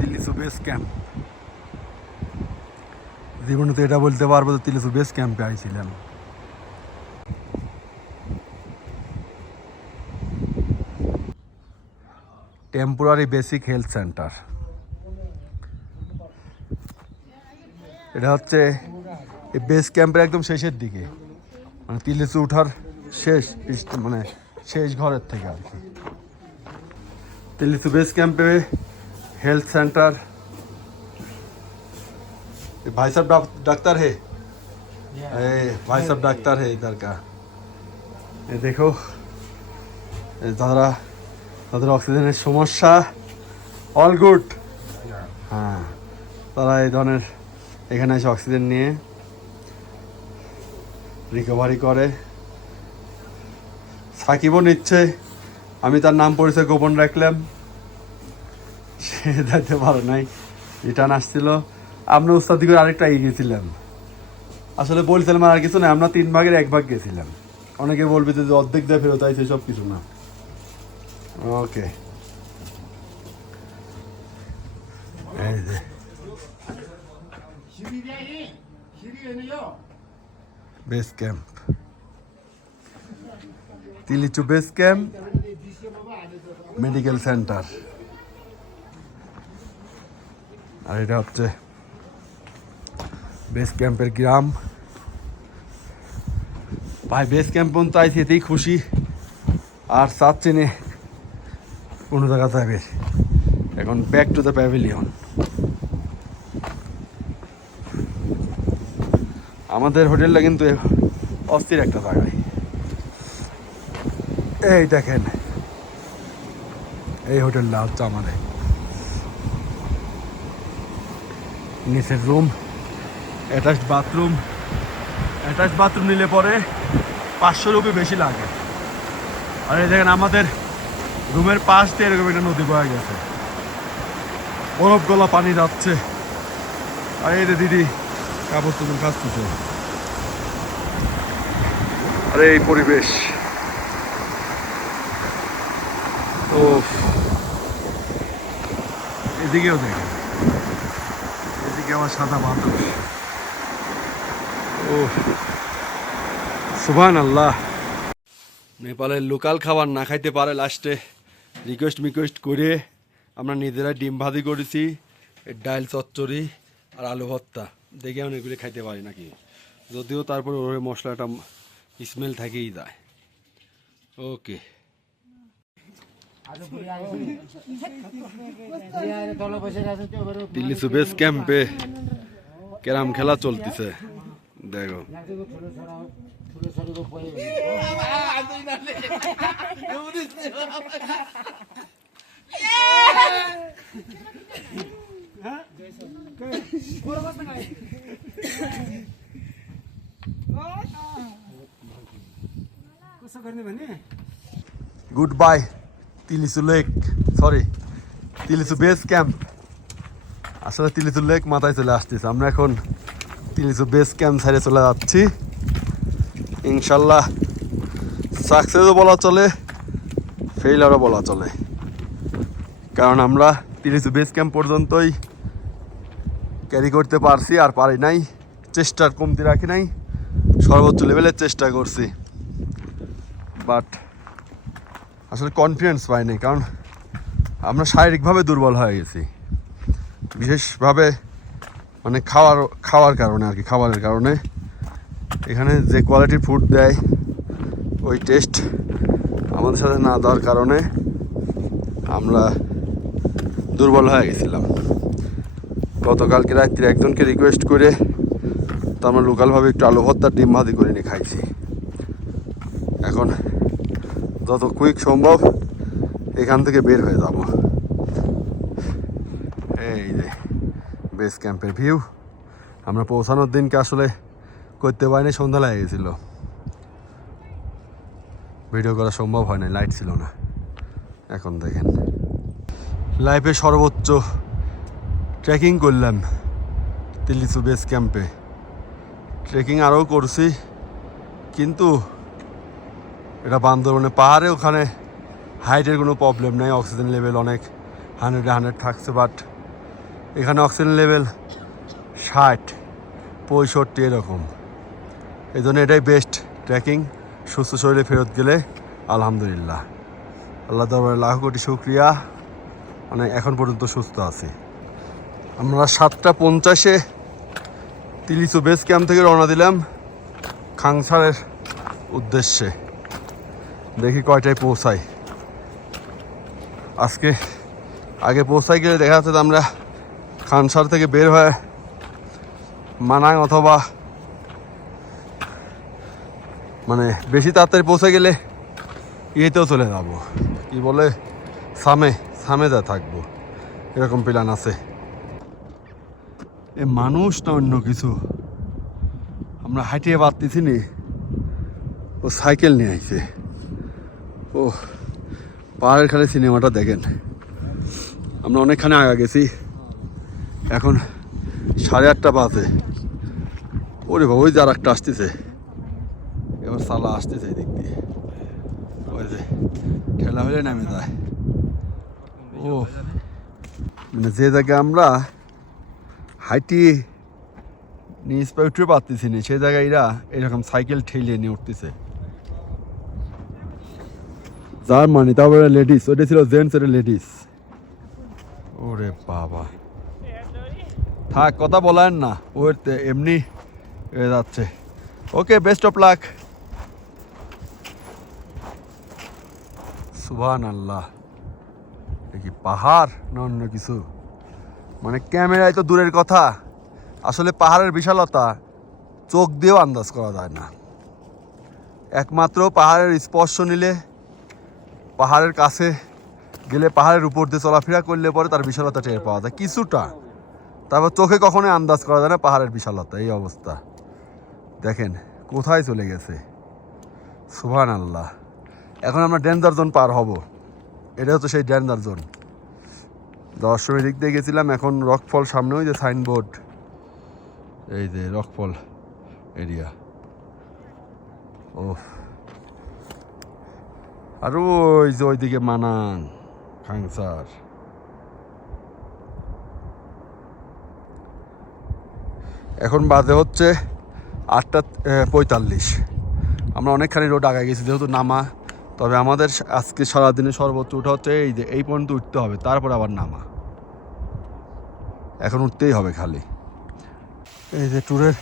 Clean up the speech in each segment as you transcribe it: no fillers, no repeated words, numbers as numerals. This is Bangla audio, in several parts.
তিলিসু বেস ক্যাম্প। জীবনে তো এটা বলতে পারবো যে তিলিসু বেস ক্যাম্পে আইছিলাম। Temporary basic health centre. এটা হচ্ছে এই বেস ক্যাম্পের একদম শেষের দিকে, মানে তিলিসু উঠার শেষ মানে শেষ ঘরের থেকে আর কি। तिलिसु बेस कैंप पे हेल्थ सेंटर। भाई साहब डॉक्टर है, भाई साहब डॉक्टर है इधर का। ये देखो दादा তাদের অক্সিজেনের সমস্যা অল গুড। হ্যাঁ, তারা এই ধরনের এখানে এসে অক্সিজেন নিয়ে রিকভারি করে। সাকিবও নিচ্ছে, আমি তার নাম পরিচয় গোপন রাখলাম, সে যাইতে পারে নাই, রিটার্ন আসছিল। আমরা উস্তাদি করে আরেকটা গিয়েছিলাম, আসলে বলছিলাম আর কিছু না, আমরা 3 ভাগের 1 ভাগ গেছিলাম। অনেকে বলবে যে অর্ধেক দিয়ে ফেরত আইছে, সব কিছু না। ওকে, এই যে base camp, Tilicho base camp medical center. আর এটা হচ্ছে বেস ক্যাম্পের গ্রাম। ভাই বেস ক্যাম্প পর্যন্ত আইসি, এতেই খুশি, আর চাচ্ছি না কোনো জায়গা যাবে। এখন ব্যাক টু দ্য প্যাভিলিয়ন। আমাদের হোটেলটা কিন্তু অস্থির একটা জায়গায়। এই দেখেন, এই হোটেলটা হচ্ছে আমাদের নিচের room, attached bathroom. Attached bathroom নিলে পরে 500 রুপি বেশি লাগে। আর এই দেখেন আমাদের রুমের পাশ দিয়ে এরকম একটা নদী বয়ে গেছে, বরফ গলা পানি যাচ্ছে। আর এই যে দিদি কাপড় তুলুন কাজ করছে। আরে এই পরিবেশ, ও এদিকেও দেখেন, এদিকে আমার সাদা বাতাস। ও সুবহানাল্লাহ। নেপালের লোকাল খাবার না খাইতে পারে, লাস্টে রিকোয়েস্ট করে আমরা নিজেরা ডিম ভাজি করেছি, ডাল চচ্চড়ি আর আলু ভর্তা। দেখে আমি এগুলি খাইতে পারি নাকি, যদিও তারপরে ওর মশলাটা স্মেল থেকেই যায়। ওকে, তিলিসু বেস ক্যাম্পে ক্যারাম খেলা চলতেছে, দেখো। Good bye Tilicho lake, sorry Tilicho base camp. আসলে তিলিসু লেক মাথায় চলে আসতেছে। আমরা এখন তিলিসু বেস ক্যাম্প সাইডে চলে যাচ্ছি। ইনশাল্লাহ সাকসেসও বলা চলে, ফেইলারও বলা চলে, কারণ আমরা তিলিসু বেস ক্যাম্প পর্যন্তই ক্যারি করতে পারছি, আর পারি নাই। চেষ্টার কমতি রাখি নাই, সর্বোচ্চ লেভেলের চেষ্টা করছি, বাট আসলে কনফিডেন্স পাই নাই, কারণ আমরা শারীরিকভাবে দুর্বল হয়ে গেছি, বিশেষভাবে মানে খাওয়ার কারণে আর কি। খাবারের কারণে এখানে যে কোয়ালিটির ফুড দেয় ওই টেস্ট আমাদের সাথে না দেওয়ার কারণে আমরা দুর্বল হয়ে গেছিলাম। গতকালকে রাত্রে একজনকে রিকোয়েস্ট করে তো আমরা লোকালভাবে একটু আলু ভর্তা ডিম ভাজি করে নিয়ে খাইছি। এখন যত কুইক সম্ভব এখান থেকে বের হয়ে যাব। এই যে বেস ক্যাম্পের ভিউ। আমরা পৌঁছানোর দিনকে আসলে করতে পারিনি, সন্ধ্যা লেগে গেছিল, ভিডিও করা সম্ভব হয় না, লাইট ছিল না। এখন দেখেন লাইফে সর্বোচ্চ ট্রেকিং করলাম তিলিসু বেস ক্যাম্পে। ট্রেকিং আরও করছি, কিন্তু এটা বান্দরবনে পাহাড়ে, ওখানে হাইটের কোনো প্রবলেম নেই, অক্সিজেন লেভেল অনেক 100-100 থাকছে। বাট এখানে অক্সিজেন লেভেল 60, 65 এরকম। এই জন্য এটাই বেস্ট ট্রেকিং। সুস্থ শরীরে ফেরত গেলে আলহামদুলিল্লাহ, আল্লাহ দরবারে লাখ কোটি শুকরিয়া, মানে এখন পর্যন্ত সুস্থ আছি। আমরা 7:50 তিলিচু বেস ক্যাম্প থেকে রওনা দিলাম খাংসারের উদ্দেশ্যে। দেখি কয়টায় পৌঁছাই। আজকে আগে পৌঁছাই গেলে দেখা যাচ্ছে যে আমরা খানসার থেকে বের হয়ে মানাং অথবা মানে বেশি তাড়াতাড়ি পৌঁছে গেলে ইয়েতেও চলে যাব, কি বলে সামে যা থাকবো, এরকম প্ল্যান আছে। এ মানুষ না অন্য কিছু, আমরা হাঁটিয়ে পারতেছি নি, ও সাইকেল নিয়ে আইছে। ও পাহাড়ের খালি সিনেমাটা দেখেন। আমরা অনেকখানি আগা গেছি, এখন 8:30 বাজে। ওরে বাবা, ওই যে আর একটা আসতেছে, এবার সালা আসতেছে এই দিক দিয়ে, ওই যে ঠেলা হলে নামে যায়। ও মানে যে জায়গায় আমরা হাইটি নিজ পায়ে উঠতে পারতেছি না, সেই জায়গায় এরা এরকম সাইকেল ঠেলিয়ে নিয়ে উঠতেছে। যার মানে তারপরে লেডিস, ওটা ছিল জেন্টস, এটা লেডিস। ওরে বাবা, থাক কথা বলেন না, ওর এমনি যাচ্ছে। ওকে, বেস্ট অফ লাক। সুবহানাল্লাহ, কি পাহাড় না অন্য কিছু, মানে ক্যামেরায় তো দূরের কথা, আসলে পাহাড়ের বিশালতা চোখ দিয়েও আন্দাজ করা যায় না। একমাত্র পাহাড়ের স্পর্শ নিলে, পাহাড়ের কাছে গেলে, পাহাড়ের উপর দিয়ে চলাফেরা করলে পরে তার বিশালতা টের পাওয়া যায় কিছুটা। তারপর চোখে কখনোই আন্দাজ করা যায় না পাহাড়ের বিশালতা। এই অবস্থা দেখেন কোথায় চলে গেছে। সুবহানাল্লাহ। এখন আমরা ডেঞ্জার জোন পার হব, এটা হচ্ছে সেই ডেঞ্জার জোন। যাওয়ার সময় দিক দিয়ে গেছিলাম, এখন রকফল সামনে, ওই যে সাইনবোর্ড, এই যে রকফল এরিয়া। ও আর ওই যে ওইদিকে মানাং খাংসার। এখন বাজে হচ্ছে 8:45। আমরা অনেকখানি রোড আগায় গেছি যেহেতু নামা, তবে আমাদের আজকে সারাদিনে সর্বোচ্চ উঠা হচ্ছে এই যে এই পর্যন্ত উঠতে হবে, তারপর আবার নামা। এখন উঠতেই হবে খালি। এই যে ট্যুরের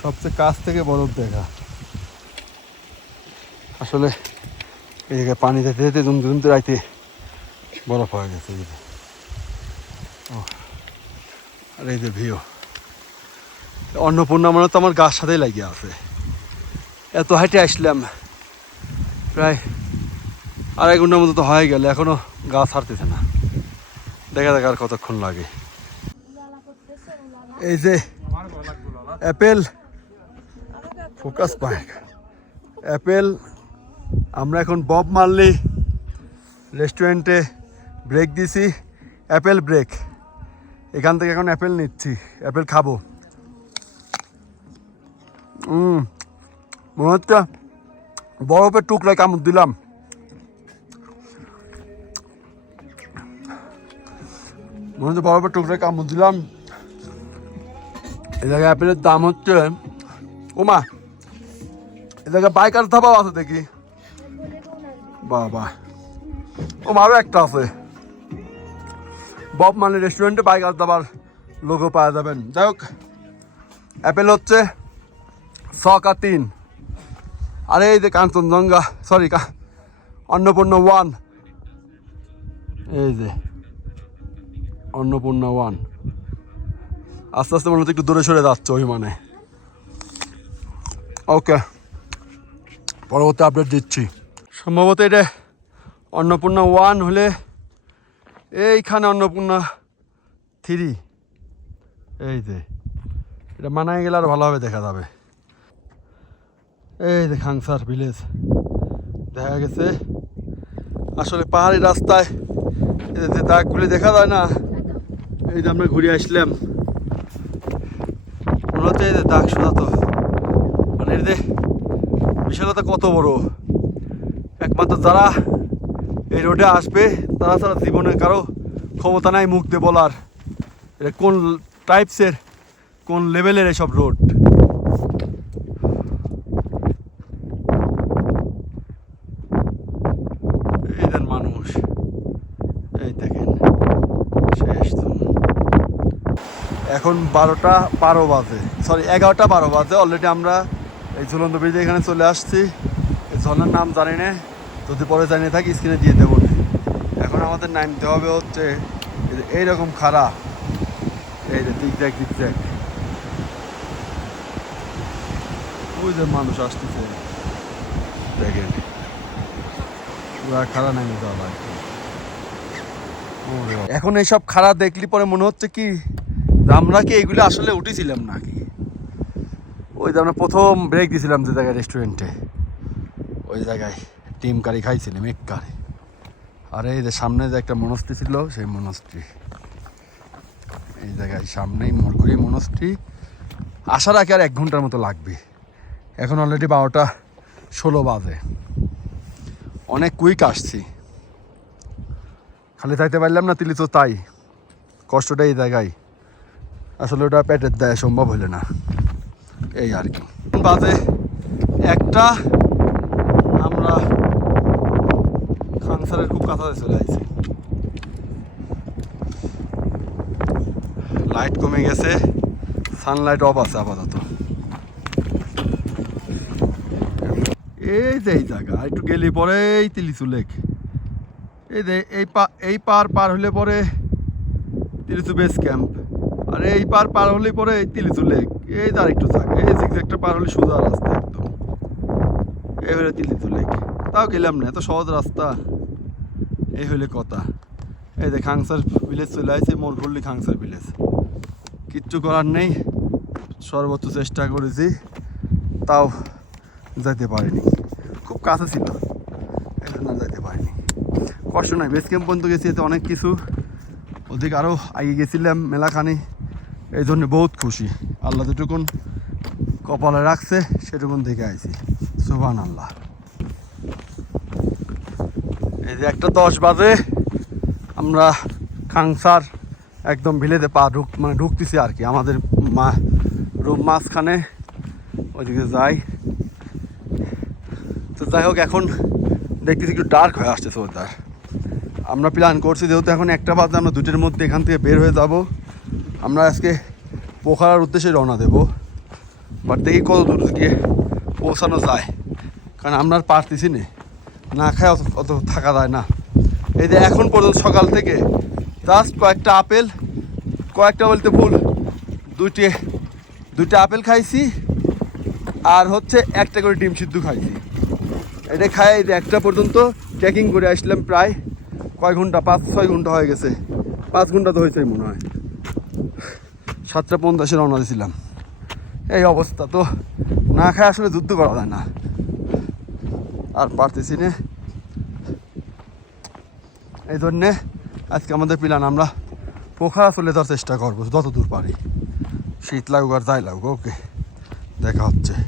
সবচেয়ে কাছ থেকে বরফ দেখা। আসলে এই জায়গায় পানি যেতে যেতে জমতে রাইতে বরফ হয়ে গেছে। এই যে আর এই যে ভিউ, অন্নপূর্ণা মানে তো আমার গাছ সাথেই লাগিয়ে আছে। এত হাইটে আসলাম, প্রায় 2.5 ঘন্টার মতো তো হয়ে গেল, এখনো গাছ ছাড়তেছে না। দেখা আর কতক্ষণ লাগে। এই যে অ্যাপেল ফোকাস পার্ক, অ্যাপেল। আমরা এখন বব মার্লি রেস্টুরেন্টে ব্রেক দিছি, অ্যাপেল ব্রেক। এখান থেকে এখন অ্যাপেল নিচ্ছি, অ্যাপেল খাবো। মনে হচ্ছে বরফের টুকরায় কামড় দিলাম। মনে হচ্ছে বরফের টুকরায় কামড় দিলাম। এ জায়গায় অ্যাপেলের দাম হচ্ছে, ওমা এ জায়গায় বাইকার ধাবাও আছে দেখি। বাবা, ও আরও একটা আছে, বব মার্লি রেস্টুরেন্টে বাইকার ধাবার লোগো পাওয়া যাবেন। যাই হোক, অ্যাপেল হচ্ছে 103। আরে এই যে কাঞ্চনজঙ্ঘা, সরি অন্নপূর্ণা 1, এই যে অন্নপূর্ণা 1। আস্তে আস্তে মনে হচ্ছে একটু দূরে সরে যাচ্ছে অভিমানে। ওকে, পরবর্তী আপডেট দিচ্ছি। সম্ভবত এটা অন্নপূর্ণা 1 হলে এইখানে অন্নপূর্ণা 3। এই যে এটা মানায় গেলে আর ভালোভাবে দেখা যাবে। এই যে খাংসার ভিলেজ দেখা গেছে। আসলে পাহাড়ি রাস্তায় এই যে দাগগুলি দেখা যায় না, এই যে আমরা ঘুরে আসলাম, মনে হচ্ছে এই যে দাগ সোজা। তো মানে এই যে বিশালতা কত বড়, একমাত্র যারা এই রোডে আসবে তারা ছাড়া জীবনে কারো ক্ষমতা নাই মুখ দিয়ে বলার এটা কোন টাইপসের কোন লেভেলের এসব রোড। এই দেন মানুষ, এই দেখেন শেষ তো। এখন 12:12 বাজে, সরি 11:12 বাজে। অলরেডি আমরা এই ঝুলন্ত ব্রিজে এখানে চলে আসছি। এই ঝর্ণার নাম জানি না, যদি পরে জানিয়ে থাকি স্ক্রিনে দিয়ে দেবো। এখন আমাদের নামতে হবে হচ্ছে এইরকম খাড়া, এই যে জিগজ্যাগ জিগজ্যাগ। ওই যে মানুষ আসতেছে দেখেন, পুরা খাড়া নামে যাওয়া লাগবে। এখন এইসব খাড়া দেখলি পরে মনে হচ্ছে কি আমরা কি এগুলো আসলে উঠেছিলাম নাকি। ওই যে আমরা প্রথম ব্রেক দিয়েছিলাম যে জায়গায় রেস্টুরেন্টে, ওই জায়গায় ডিম কারি খাইছিলাম, এক কারি। আর এই যে সামনে যে একটা মনস্ট্রি ছিল, সেই মনস্ট্রি এই জায়গায় সামনেই মরকুরি মনস্ট্রি। আসার আগে আর 1 ঘন্টার মতো লাগবে। এখন অলরেডি 12:16 বাজে। অনেক কুইক আসছি, খালি থাকতে পারলাম না তিলি তো, তাই কষ্টটা এই জায়গায়। আসলে ওটা পেটের দেয় সম্ভব হইলে না, এই আর কি। বাজে 1টা, আমরা খানসারের খুব কাছাকাছি চলে আসছি। লাইট কমে গেছে, সানলাইট অফ আছে আপাতত। এই যে এই জায়গা একটু গেলে পরে এই তিলিচু লেক, এই যে এই পার হলে পরে তিলিচু বেস ক্যাম্প। আর এই পার হলে পরে তিলিচু লেক। এই যে আরেকটু জায়গা, এই জিগজ্যাগটা পার হলে সোজা রাস্তা একদম, এই হলে তিলিচু লেক। তাও গেলাম না, এত সহজ রাস্তা। এই হইলে কথা। এই যে খাংসার ভিলেজ চলে আসছে, মোরঘুল্লি খাংসার ভিলেজ। কিচ্ছু করার নেই, সর্বোচ্চ চেষ্টা করেছি, তাও যাইতে পারিনি। খুব কাছে ছিল, এই জন্য যাইতে পারিনি। কষ্ট নয়, বেস ক্যাম্প পর্যন্ত গেছি, এতে অনেক কিছু। ওদিকে আরও আগে গেছিলাম মেলাখানি, এই জন্য বহুত খুশি। আল্লাহ যেটুকুন কপালে রাখছে সেটুকুন দেখে আইছি, সুবহানাল্লাহ। এই যে 1:10 বাজে, আমরা খাংসার একদম ভিলেজে ঢুকতেছি আর কি। আমাদের রুম মাঝখানে, ওইদিকে যাই। তো যাই হোক, এখন দেখতেছি একটু ডার্ক হয়ে আসতেছে ওদের। আমরা প্ল্যান করছি যেহেতু এখন 1টা বাজে, আমরা 2টোর মধ্যে এখান থেকে বের হয়ে যাব। আমরা আজকে পোখারার উদ্দেশ্যে রওনা দেব, বাট দেখি কত দূর গিয়ে পৌঁছানো যায়, কারণ আমরা আর পারতেছি না খায় অত থাকা যায় না। এই যে এখন পর্যন্ত সকাল থেকে জাস্ট কয়েকটা বলতে ভুল, দুইটা আপেল খাইছি, আর হচ্ছে 1টা করে ডিম সিদ্ধ খাইছি। এটা খাই 1টা পর্যন্ত ট্রেকিং করে আসলাম। প্রায় কয় ঘন্টা, 5-6 ঘন্টা হয়ে গেছে। 5 ঘন্টা তো হয়েছে মনে হয়। 7:50 রওনা দিয়েছিলাম। এই অবস্থা তো, না খায় আসলে যুদ্ধ করা যায় না, আর পারতেছি না। এই জন্যে আজকে আমাদের প্ল্যান, আমরা পোখারা চলে যাওয়ার চেষ্টা করবো যত দূর পারি, শীত লাগুক আর যাই লাগুক। ওকে, দেখা হচ্ছে।